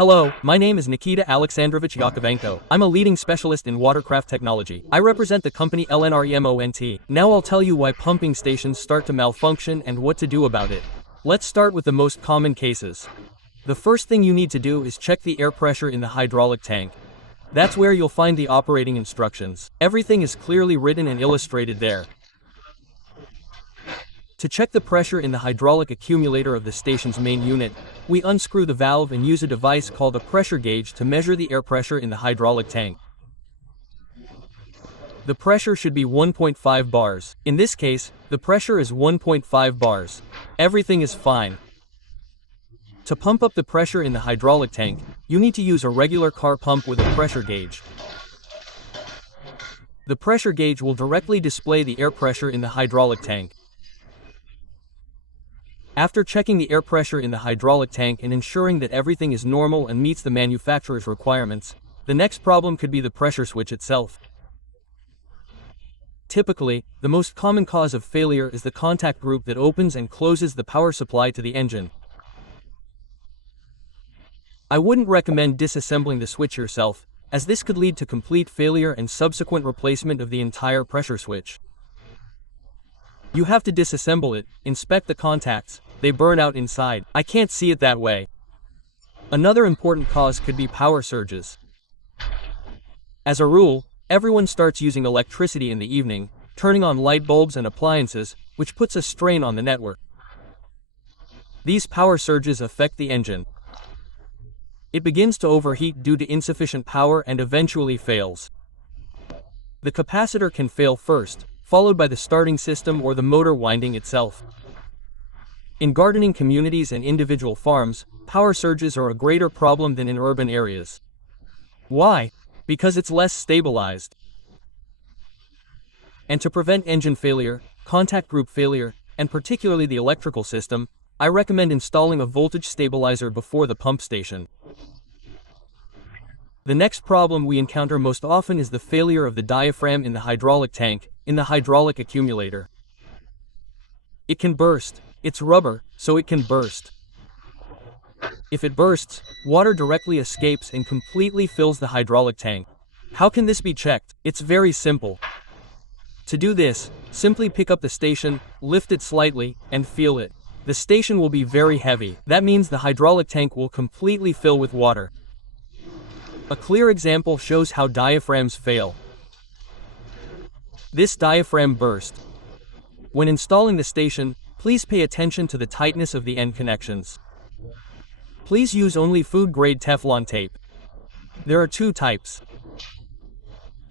Hello, my name is Nikita Alexandrovich Yakovenko. I'm a leading specialist in watercraft technology. I represent the company Ленремонт. Now I'll tell you why pumping stations start to malfunction and what to do about it. Let's start with the most common cases. The first thing you need to do is check the air pressure in the hydraulic tank. That's where you'll find the operating instructions. Everything is clearly written and illustrated there. To check the pressure in the hydraulic accumulator of the station's main unit, we unscrew the valve and use a device called a pressure gauge to measure the air pressure in the hydraulic tank. The pressure should be 1.5 bars. In this case, the pressure is 1.5 bars. Everything is fine. To pump up the pressure in the hydraulic tank, you need to use a regular car pump with a pressure gauge. The pressure gauge will directly display the air pressure in the hydraulic tank. After checking the air pressure in the hydraulic tank and ensuring that everything is normal and meets the manufacturer's requirements, the next problem could be the pressure switch itself. Typically, the most common cause of failure is the contact group that opens and closes the power supply to the engine. I wouldn't recommend disassembling the switch yourself, as this could lead to complete failure and subsequent replacement of the entire pressure switch. You have to disassemble it, inspect the contacts, they burn out inside. I can't see it that way. Another important cause could be power surges. As a rule, everyone starts using electricity in the evening, turning on light bulbs and appliances, which puts a strain on the network. These power surges affect the engine. It begins to overheat due to insufficient power and eventually fails. The capacitor can fail first, followed by the starting system or the motor winding itself. In gardening communities and individual farms, power surges are a greater problem than in urban areas. Why? Because it's less stabilized. And to prevent engine failure, contact group failure, and particularly the electrical system, I recommend installing a voltage stabilizer before the pump station. The next problem we encounter most often is the failure of the diaphragm in the hydraulic tank, in the hydraulic accumulator. It can burst. It's rubber, so it can burst. If it bursts, water directly escapes and completely fills the hydraulic tank. How can this be checked? It's very simple. To do this, simply pick up the station, lift it slightly, and feel it. The station will be very heavy. That means the hydraulic tank will completely fill with water. A clear example shows how diaphragms fail. This diaphragm burst. When installing the station, please pay attention to the tightness of the end connections. Please use only food-grade Teflon tape. There are two types.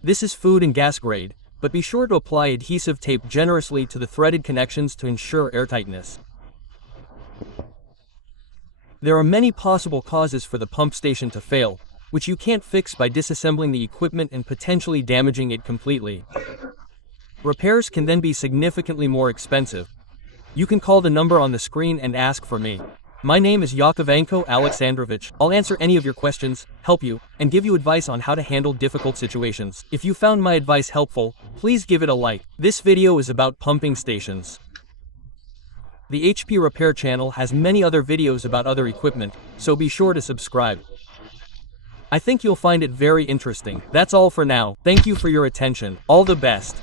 This is food and gas grade, but be sure to apply adhesive tape generously to the threaded connections to ensure airtightness. There are many possible causes for the pump station to fail, which you can't fix by disassembling the equipment and potentially damaging it completely. Repairs can then be significantly more expensive. You can call the number on the screen and ask for me. My name is Yakovenko Alexandrovich. I'll answer any of your questions, help you, and give you advice on how to handle difficult situations. If you found my advice helpful, please give it a like. This video is about pumping stations. The HP Repair channel has many other videos about other equipment, so be sure to subscribe. I think you'll find it very interesting. That's all for now. Thank you for your attention. All the best.